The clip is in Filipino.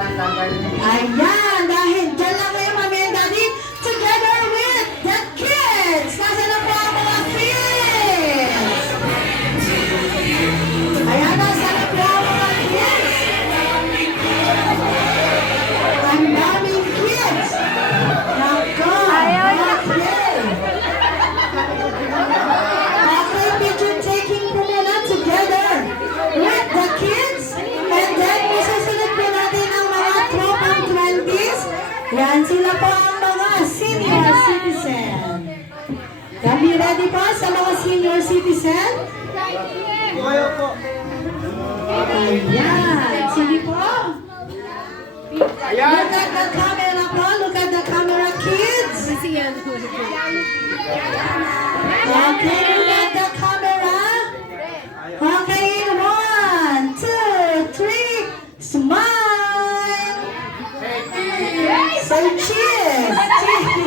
Ayan, dahil dyan lang kayo, Mami and Daddy, together with the kids. Nasa na po ang mga kids? Ayan, nasa na po ang mga kids? Ang daming kids. Nako, okay. Okay, picture taking po muna together with the kids. And then, masusunod po natin ang mga tropang 20s. Yan, sila po ang mga senior citizen. Kami ready pa sa mga senior citizen? Ayan, sige po. Look at the camera po. Look at the camera, kids. Okay, look at the camera. Okay, in 1, 2, 3, smile. So cheers. Cheers.